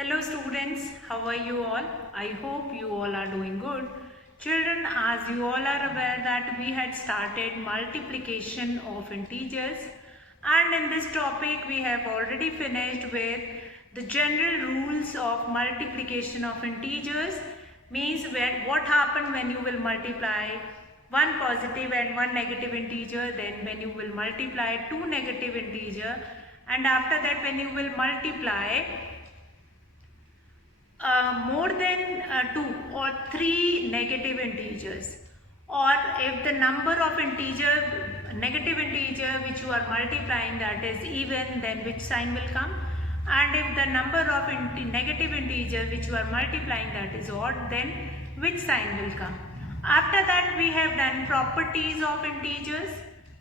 Hello students, how are you all? I hope you all are doing good. Children, as you all are aware that we had started multiplication of integers, and in this topic we have already finished with the general rules of multiplication of integers. Means what happen when you will multiply one positive and one negative integer, then when you will multiply two negative integer, and after that when you will multiply more than two or three negative integers, or if the number of negative integer which you are multiplying, that is even, then which sign will come, and if the number of negative integer which you are multiplying, that is odd, then which sign will come. After that we have done properties of integers,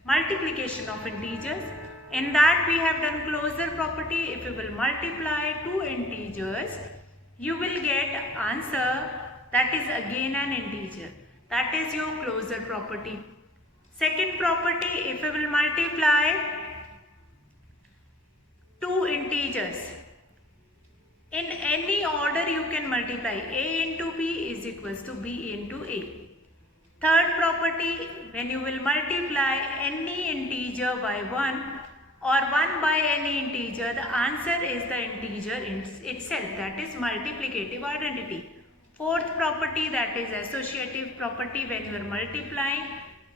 multiplication of integers. In that we have done closure property. If you will multiply two integers, you will get answer that is again an integer. That is your closure property. Second property, if you will multiply two integers in any order, you can multiply a into b is equals to b into a. Third property, when you will multiply any integer by 1 or 1 by any integer, the answer is the integer itself, that is multiplicative identity. Fourth property, that is associative property, when you are multiplying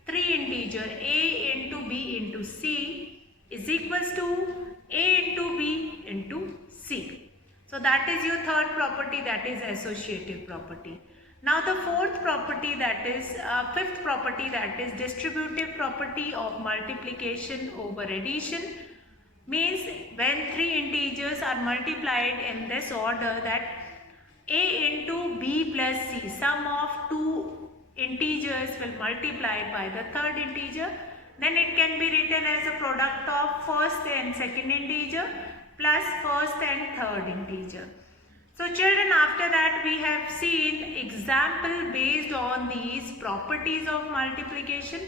three integer a into b into c is equals to a into b into c. So that is your third property, that is associative property. Now the fourth property, that is fifth property, that is distributive property of multiplication over addition. Means when three integers are multiplied in this order, that a into b plus c, sum of two integers will multiply by the third integer, then it can be written as a product of first and second integer plus first and third integer. So children, after that we have seen example based on these properties of multiplication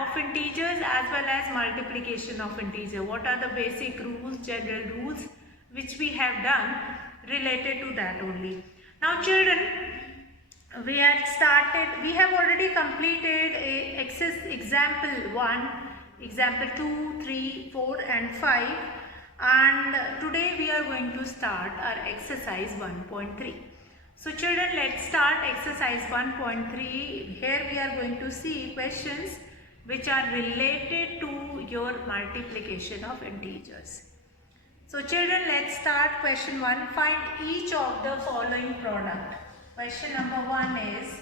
of integers as well as multiplication of integer. What are the basic rules, general rules which we have done related to that only. Now children, we have already completed example 1, example 2, 3, 4 and 5. And today we are going to start our exercise 1.3. So children, let's start exercise 1.3. Here we are going to see questions which are related to your multiplication of integers. So children, let's start question 1. Find each of the following product. Question number 1 is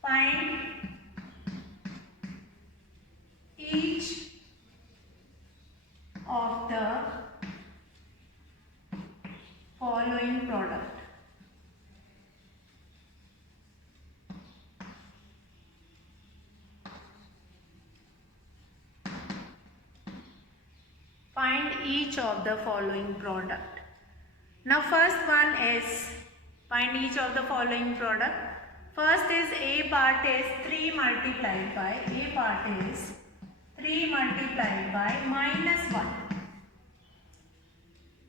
find each of the following product. Find each of the following product. Now first one is find each of the following product. First is a part is 3 multiplied by, a part is 3 multiplied by minus 1.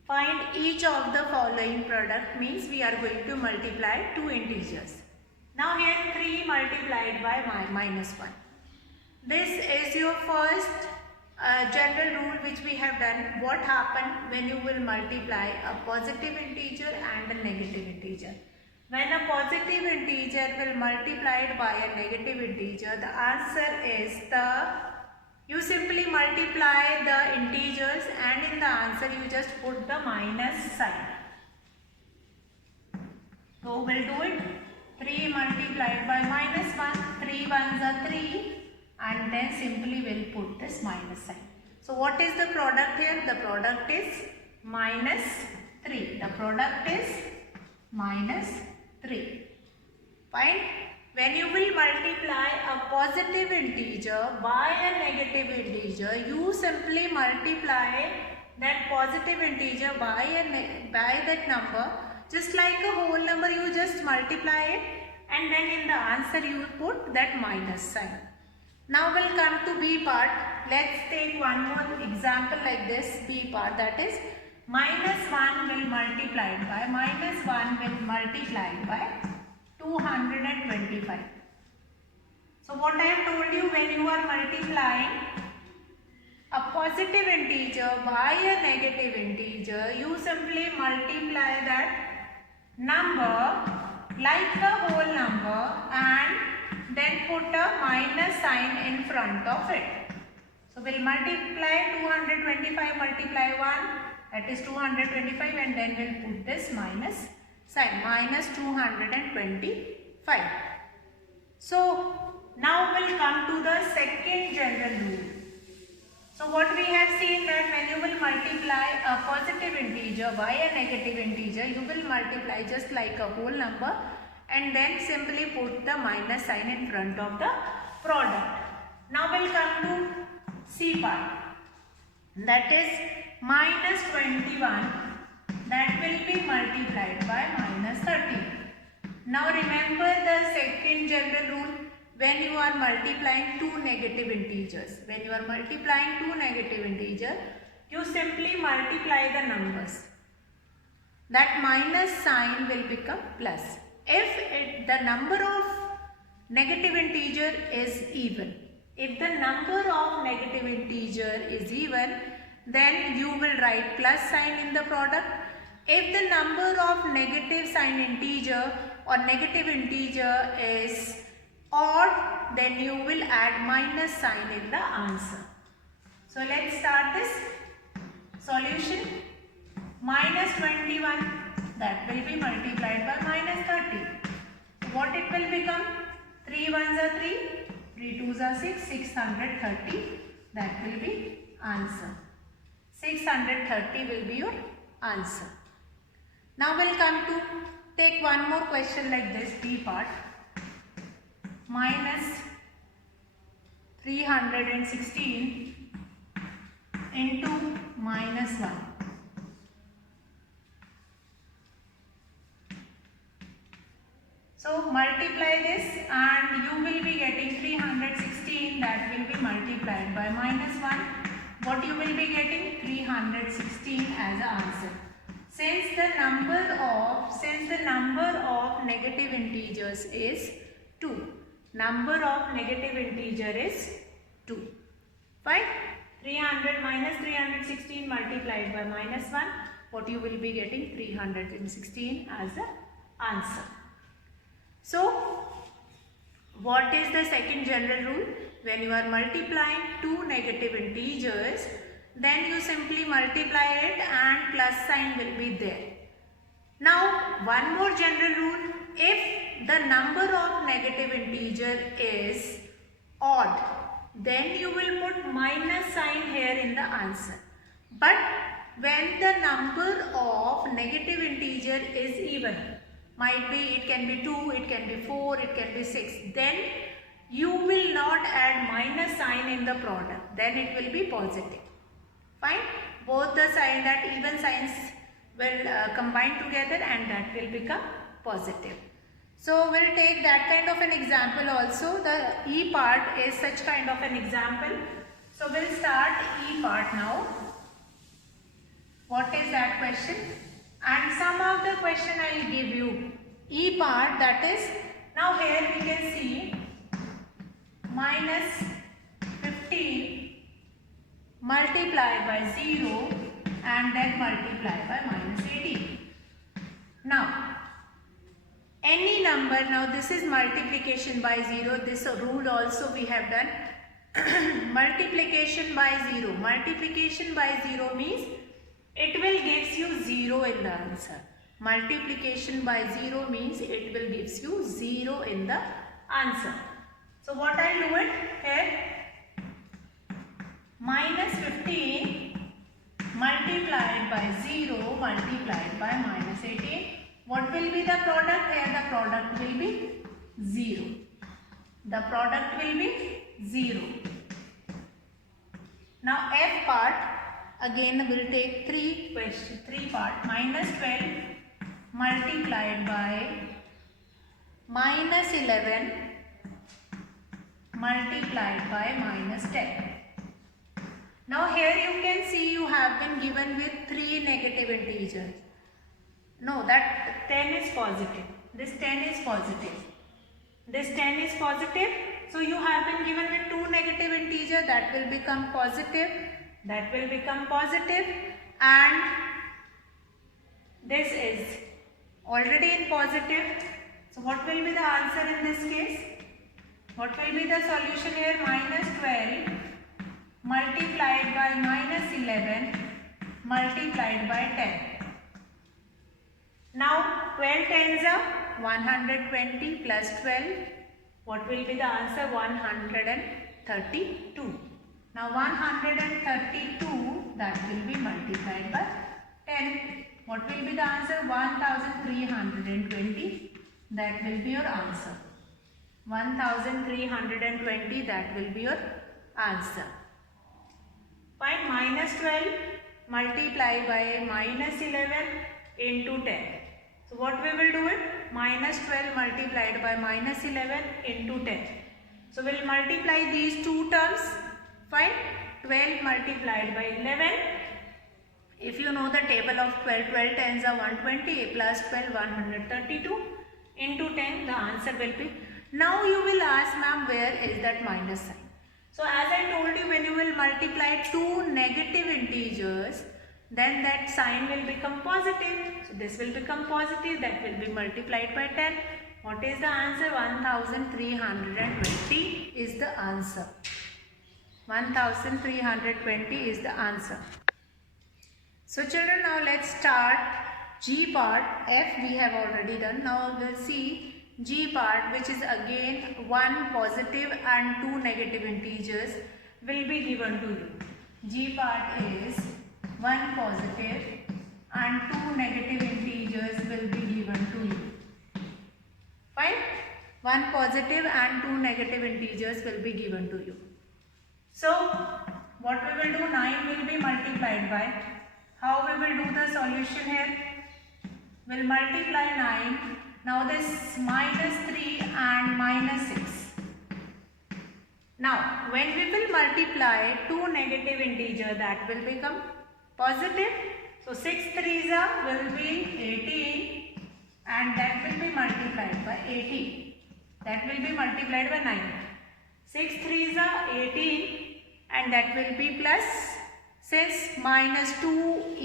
Find each of the following product means we are going to multiply two integers. Now here 3 multiplied by minus 1. This is your first general rule which we have done. What happened when you will multiply a positive integer and a negative integer? When a positive integer will multiplied by a negative integer, the answer is you simply multiply the integers and in the answer you just put the minus sign. So we'll do it. 3 multiplied by minus 1, 3 ones are 3, and then simply we'll put this minus sign. So what is the product here? The product is minus 3. The product is minus 3. Fine. When you will multiply a positive integer by a negative integer, you simply multiply that positive integer by that number. Just like a whole number, you just multiply it and then in the answer you put that minus sign. Now we'll come to B part. Let's take one more example like this, B part, that is minus 1 will multiply by 225. So what I have told you, when you are multiplying a positive integer by a negative integer, you simply multiply that number like a whole number and then put a minus sign in front of it. So we'll multiply 225 multiply 1, that is 225, and then we'll put this minus sign, minus 225. So now we'll come to the second general rule. So what we have seen, that when you will multiply a positive integer by a negative integer, you will multiply just like a whole number and then simply put the minus sign in front of the product. Now we'll come to C part, that is minus 21, that will be multiplied by minus 30. Now remember the second general rule. When you are multiplying two negative integers, you simply multiply the numbers. That minus sign will become plus. If the number of negative integer is even, then you will write plus sign in the product. If the number of negative sign integer or negative integer is odd, then you will add minus sign in the answer. So let's start this solution. Minus 21, that will be multiplied by minus 30. What it will become? 3 ones are 3, 3 twos are 6, 630, that will be answer. 630 will be your answer. Now we'll come to take one more question like this, D part. Minus 316 into minus 1. So multiply this and you will be getting 316, that will be multiplied by minus 1. What you will be getting? 316 as an answer. Since the number of negative integers is 2. Number of negative integer is 2. Fine. 300 minus 316 multiplied by minus 1. What you will be getting? 316 as the answer. So what is the second general rule? When you are multiplying two negative integers, then you simply multiply it and plus sign will be there. Now one more general rule. If the number of negative integer is odd, then you will put minus sign here in the answer. But when the number of negative integer is even, might be it can be 2, it can be 4, it can be 6, then you will not add minus sign in the product, then it will be positive. Fine. Both the sign, that even signs will combine together and that will become positive. So we'll take that kind of an example also. The E part is such kind of an example. So we'll start E part now. What is that question? And some of the question I will give you. E part, that is, now here we can see minus 15 multiplied by 0 and then multiply by minus 18. Now any number, now this is multiplication by 0, this rule also we have done. Multiplication by 0. Multiplication by 0 means it will gives you 0 in the answer. Multiplication by 0 means it will gives you 0 in the answer. So what I'll do it here, minus 15 multiplied by 0 multiplied by minus 18. What will be the product here? The product will be 0. The product will be 0. Now F part, again we'll take three part. Minus 12 multiplied by minus 11 multiplied by minus 10. Now here you can see you have been given with 3 negative integers. No, that 10 is positive. This 10 is positive. This 10 is positive. So you have been given with 2 negative integers, that will become positive. That will become positive. And this is already in positive. So what will be the answer in this case? What will be the solution here? Minus 12 multiplied by minus 11 multiplied by 10. Now 12 tens are 120 plus 12. What will be the answer? 132. Now 132, that will be multiplied by 10. What will be the answer? 1320. That will be your answer. 1320, that will be your answer. Find minus 12 multiplied by minus 11 into 10. So what we will do it? Minus 12 multiplied by minus 11 into 10. So we will multiply these two terms. Fine. 12 multiplied by 11. If you know the table of 12, 12 tens are 120 plus 12 132 into 10, the answer will be. Now you will ask, ma'am, where is that minus sign? So as I told you, when you will multiply two negative integers, then that sign will become positive. So this will become positive, that will be multiplied by 10. What is the answer? 1320 is the answer. 1320 is the answer. So children, now let's start G part. F we have already done. Now we'll see G part, which is again one positive and two negative integers will be given to you. G part is one positive and two negative integers will be given to you. Fine? One positive and two negative integers will be given to you. So what we will do? 9 will be multiplied by. How we will do the solution here? We'll multiply 9. Now this minus 3 and minus 6. Now when we will multiply two negative integers, that will become positive. So 6 threes will be 18 and that will be multiplied by 18. That will be multiplied by 9. 6 threes are 18 and that will be plus. Since minus 2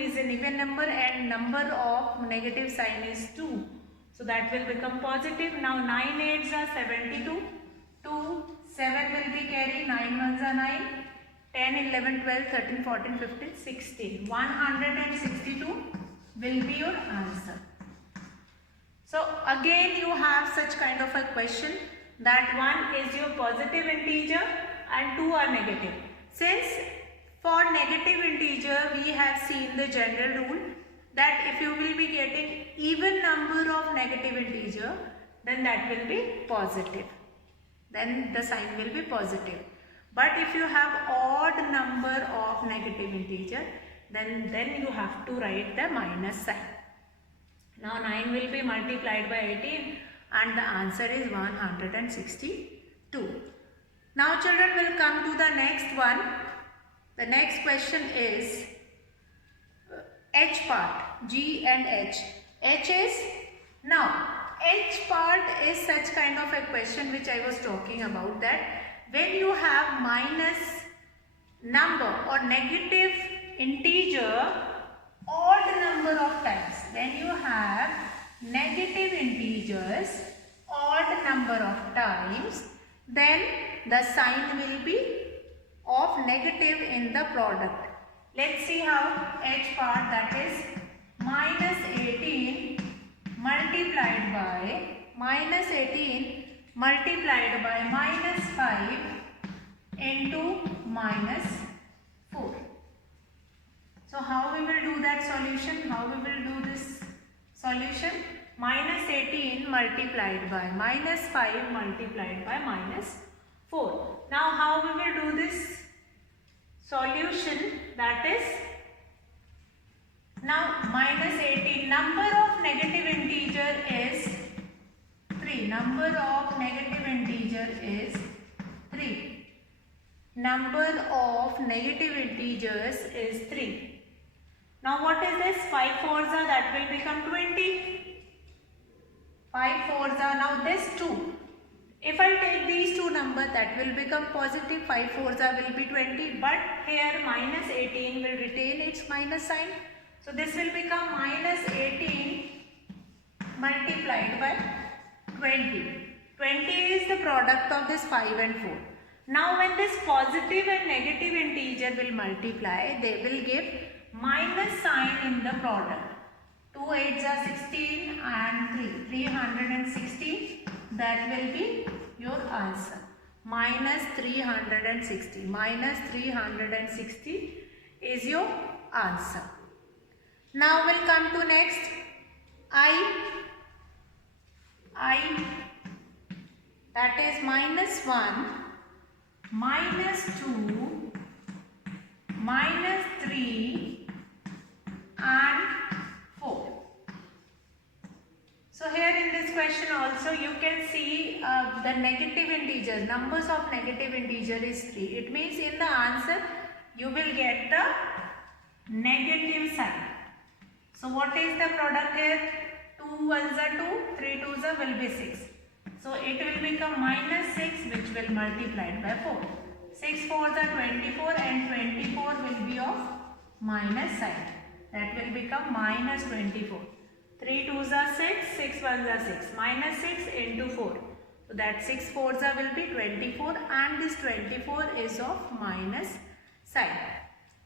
is an even number and number of negative sign is 2. So that will become positive. Now 9 8s are 72. 2, 7 will be carried. 9 1s are 9. 10, 11, 12, 13, 14, 15, 16. 162 will be your answer. So again you have such kind of a question that one is your positive integer and two are negative. Since for negative integer we have seen the general rule that if you will be getting even number of negative integer, then that will be positive. Then the sign will be positive. But if you have odd number of negative integer, then you have to write the minus sign. Now 9 will be multiplied by 18 and the answer is 162. Now children, will come to the next one. The next question is H part, G and H. H is, now H part is such kind of a question which I was talking about, that when you have minus number or negative integer odd number of times, when you have negative integers odd number of times, then the sign will be of negative in the product. Let's see how. H part, that is minus 18 multiplied by minus 18 multiplied by minus 5 into minus 4. So how we will do that solution? How we will do this solution? Minus 18 multiplied by minus 5 multiplied by minus 4. Now how we will do this solution? That is, now minus 18, number of negative integer is 3. Number of negative integer is 3. number of negative integers is 3. Now what is this? 5 fours are, that will become 20. 5 fours are, now this 2. If I take these two numbers, that will become positive. 5 fours are will be 20, but here minus 18 will retain its minus sign. So this will become minus 18 multiplied by 20. 20 is the product of this 5 and 4. Now when this positive and negative integer will multiply, they will give minus sign in the product. 2 8s are 16 and 3. 360. That will be your answer. Minus 360. Minus 360 is your answer. Now we'll come to next. I. That is minus 1, minus 2, minus 3 and 4. So here in this question also you can see the negative integers, numbers of negative integer is 3. It means in the answer you will get the negative sign. So what is the product here? 2 ones are 2, 3 twos are will be 6. So it will become minus 6, which will multiply by 4. 6 fours are 24 and 24 will be of minus sign. That will become minus 24. 3 twos are 6, 6 ones are 6. Minus 6 into 4. So that 6 fours are will be 24 and this 24 is of minus sign.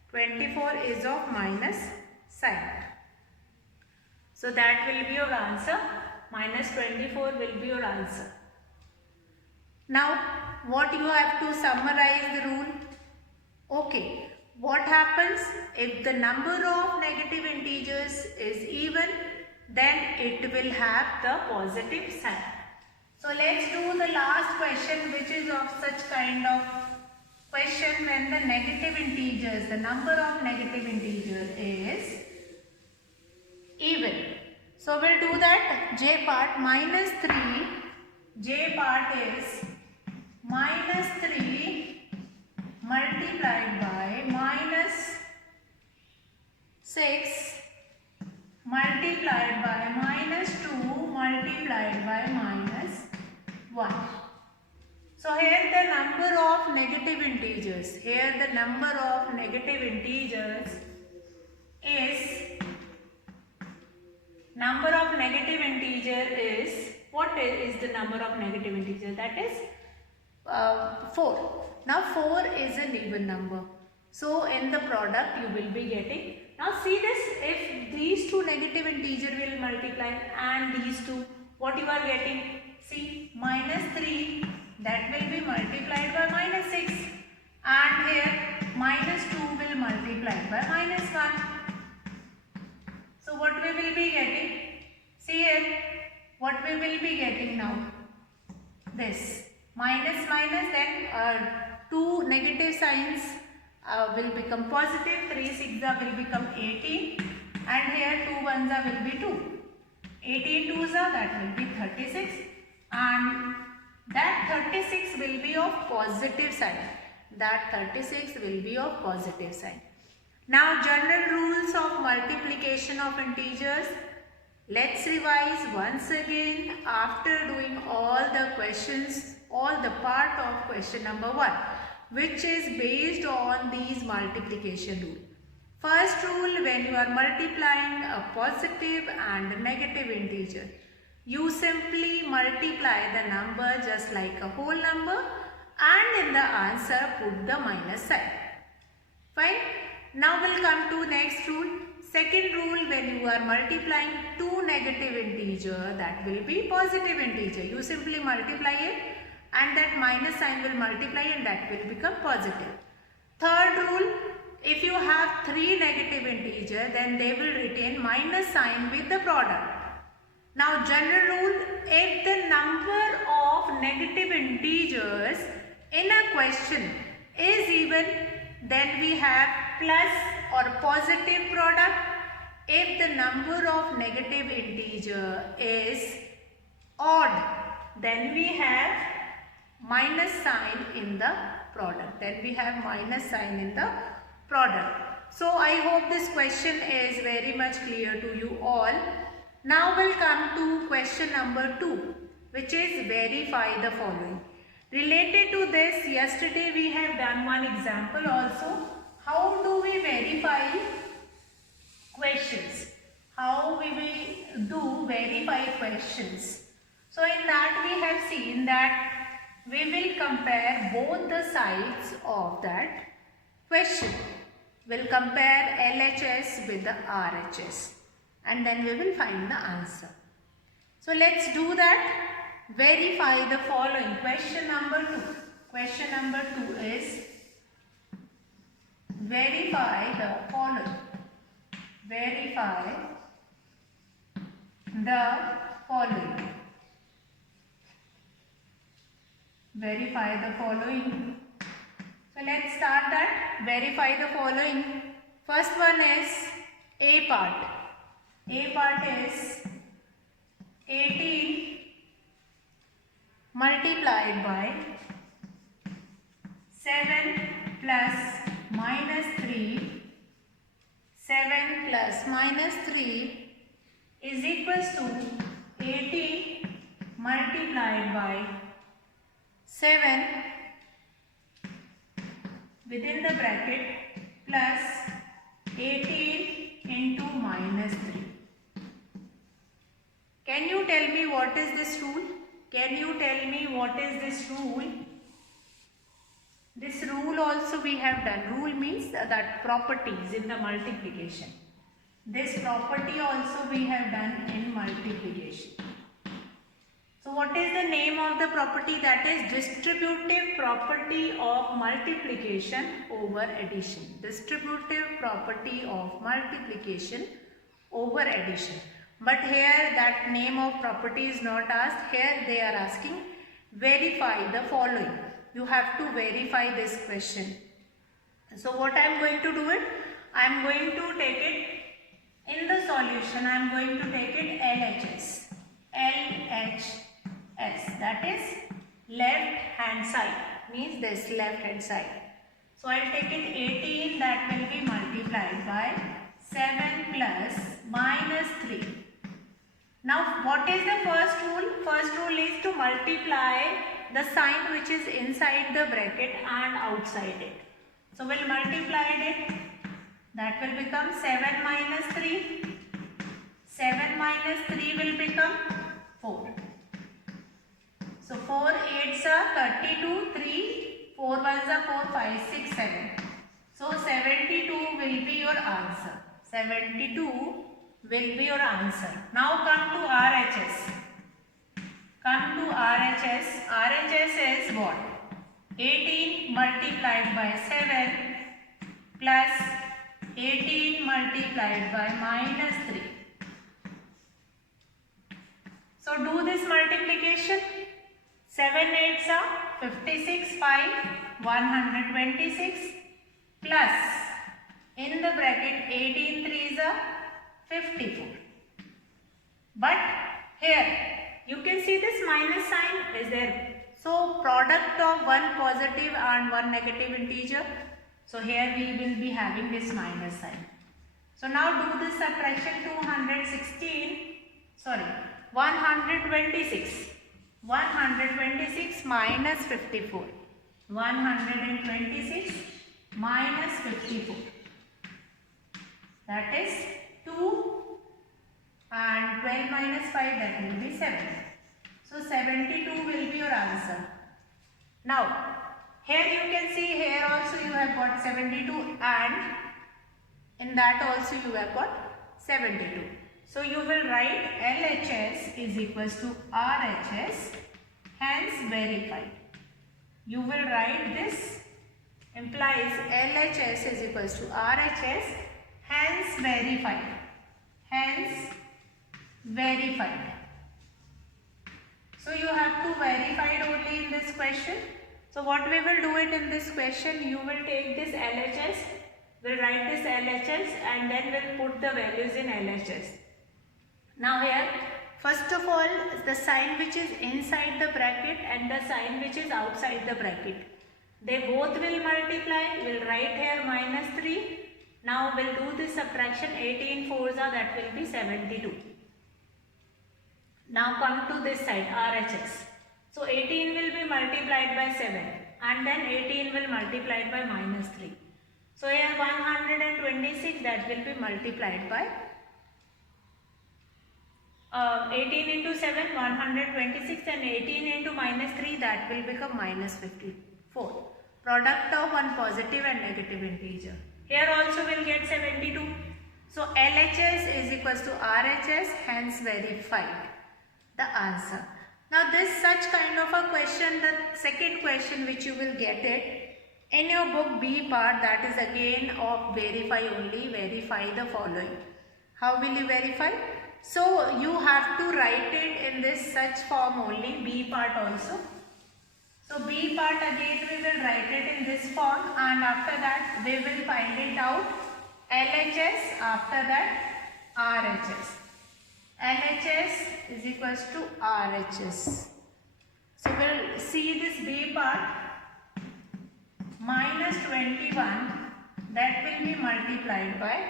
24 is of minus sign. So that will be your answer. Minus 24 will be your answer. Now what you have to summarize the rule? Okay, what happens if the number of negative integers is even, then it will have the positive sign. So let's do the last question, which is of such kind of question when the negative integers, the number of negative integers is even. So we'll do that. J part minus 3. J part is minus 3 multiplied by minus 6 multiplied by minus 2 multiplied by minus 1. So here the number of negative integers. Here the number of negative integers is, number of negative integer is, what is the number of negative integer? That is 4. Now 4 is an even number. So in the product you will be getting, now see this, if these two negative integer will multiply and these two, what you are getting? See, minus 3, that will be multiplied by minus 6 and here minus 2 will multiply by minus 1. So what we will be getting? See here, what we will be getting now? This minus minus, then two negative signs will become positive. 3 6 will become 18 and here 2 1 will be 2. 18 2s that will be 36 and that 36 will be of positive sign. That 36 will be of positive sign. Now general rules of multiplication of integers. Let's revise once again after doing all the questions, all the part of question number 1, which is based on these multiplication rule. First rule, when you are multiplying a positive and a negative integer, you simply multiply the number just like a whole number and in the answer put the minus sign. Fine. Now we'll come to next rule. Second rule, when you are multiplying two negative integer, that will be positive integer. You simply multiply it and that minus sign will multiply and that will become positive. Third rule, if you have three negative integer, then they will retain minus sign with the product. Now general rule, if the number of negative integers in a question is even, then we have plus or positive product. If the number of negative integer is odd, then we have minus sign in the product. Then we have minus sign in the product. So I hope this question is very much clear to you all. Now we'll come to question number 2, which is verify the following. Related to this, yesterday we have done one example also. How do we verify questions? How we will do verify questions? So in that we have seen that we will compare both the sides of that question. We'll compare LHS with the RHS and then we will find the answer. So let's do that. Verify the following. Question number 2. Question number 2 is verify the following. Verify the following. Verify the following. So let's start that. Verify the following. First one is A part. A part is 18 multiplied by 7 plus minus 3. 7 plus minus 3 is equals to 18 multiplied by 7 within the bracket plus 18 into minus 3. Can you tell me what is this rule? Can you tell me what is this rule? This rule also we have done. Rule means that properties in the multiplication. This property also we have done in multiplication. So what is the name of the property? That is distributive property of multiplication over addition. Distributive property of multiplication over addition. But here that name of property is not asked. Here they are asking verify the following. You have to verify this question. So what I am going to do it? I am going to take it in the solution. I am going to take it LHS. LHS, that is left hand side, means this left hand side. So I will take it 18, that will be multiplied by 7 plus minus 3. Now what is the first rule? First rule is to multiply the sign which is inside the bracket and outside it. So we'll multiply it. That will become 7 minus 3. 7 minus 3 will become 4. So 4 8s are 32, 3, 4 1s are 4, 5, 6, 7. So 72 will be your answer. 72 will be your answer. Now come to RHS. Come to RHS. RHS is what? 18 multiplied by 7 plus 18 multiplied by minus 3. So do this multiplication. 7 8s are 56, 5, 126 plus in the bracket 18 3s are 54. But here you can see this minus sign is there. So product of one positive and one negative integer. So here we will be having this minus sign. So now do this subtraction. 126. 126 minus 54. 126 minus 54. That is 2 and 12 minus 5, that will be 7. So 72 will be your answer. Now here you can see, here also you have got 72 and in that also you have got 72. So you will write LHS is equals to RHS, hence verified. You will write this implies LHS is equals to RHS, hence verified. Hence verified. So you have to verify it only in this question. So what we will do it in this question, you will take this LHS, we'll write this LHS and then we'll put the values in LHS. Now here, first of all, the sign which is inside the bracket and the sign which is outside the bracket. They both will multiply. We'll write here minus 3. Now we'll do this subtraction. 18 fours are, that will be 72. Now come to this side, RHS. So 18 will be multiplied by 7 and then 18 will multiplied by minus 3. So here 126, that will be multiplied by 18 into 7, 126, and 18 into minus 3, that will become minus 54. Product of one positive and negative integer. Here also we'll get 72. So LHS is equals to RHS, hence verified the answer. Now this such kind of a question, the second question which you will get it in your book B part, that is again of verify only, verify the following. How will you verify? So you have to write it in this such form only, B part also. So B part again we will write it in this form, and after that we will find it out LHS, after that RHS. LHS is equals to RHS. So we'll see this B part, minus 21, that will be multiplied by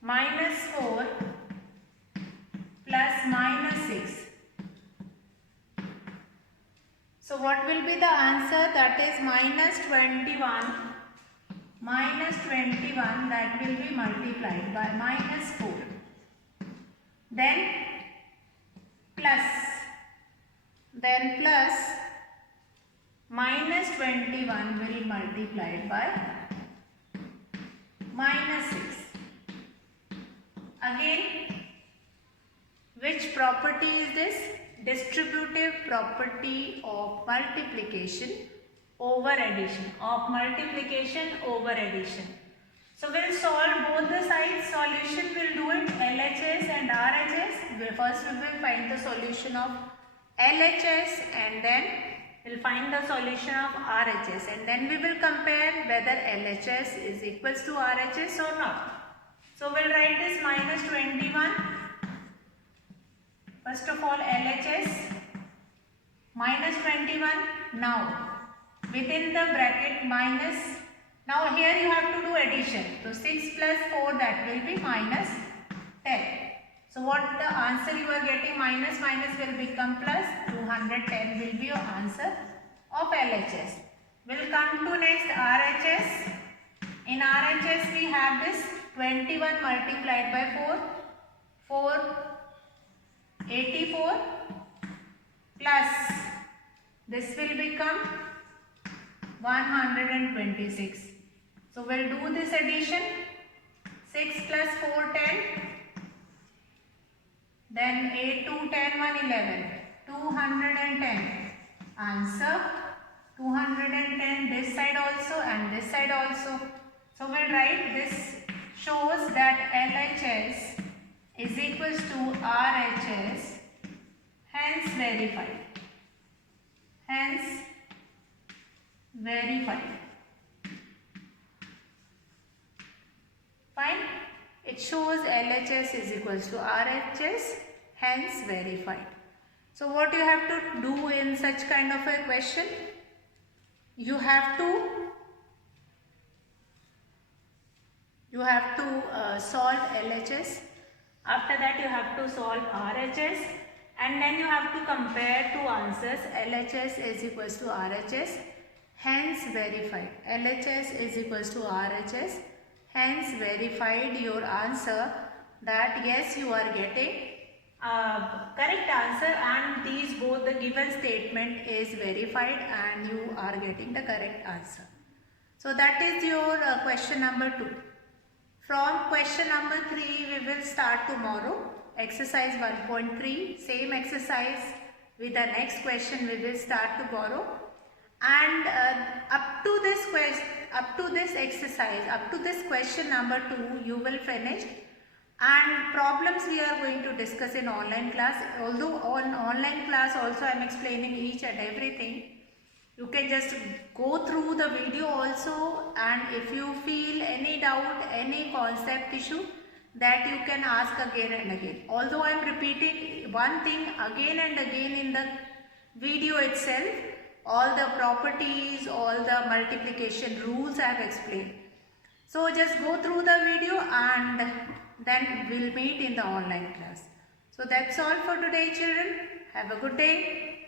minus 4 plus minus 6. So what will be the answer? That is minus 21, that will be multiplied by minus 4. Then plus minus 21 will multiplied by minus 6. Again, which property is this? Distributive property of multiplication over addition. So we'll solve both the sides. Solution will do it LHS and RHS. First we will find the solution of LHS and then we'll find the solution of RHS, and then we will compare whether LHS is equals to RHS or not. So we'll write this minus 21. First of all LHS minus 21. Now within the bracket minus. Now here you have to do addition. So 6 plus 4, that will be minus 10. So what the answer you are getting, minus will become plus, 210 will be your answer of LHS. We'll come to next RHS. In RHS we have this 21 multiplied by 4, 84 plus this will become 126. So we'll do this addition. 6 plus 4, 10. Then 8, 2, 10, 1, 11. 210. Answer 210, this side also and this side also. So we'll write this shows that LHS is equals to RHS, hence verified. Fine. It shows LHS is equals to RHS, hence verified. So what you have to do in such kind of a question? You have to solve LHS. After that you have to solve RHS, and then you have to compare two answers. LHS is equals to RHS, hence verified. LHS is equals to RHS, hence verified your answer, that yes, you are getting correct answer, and these both the given statement is verified and you are getting the correct answer. So that is your question number 2. From question number 3 we will start tomorrow. Exercise 1.3, same exercise with the next question we will start tomorrow. And up to this exercise, up to this question number 2, you will finish. And problems we are going to discuss in online class. Although on online class also I am explaining each and everything. You can just go through the video also, and if you feel any doubt, any concept issue, that you can ask again and again. Although I am repeating one thing again and again in the video itself, all the properties, all the multiplication rules I have explained. So just go through the video and then we'll meet in the online class. So that's all for today, children. Have a good day.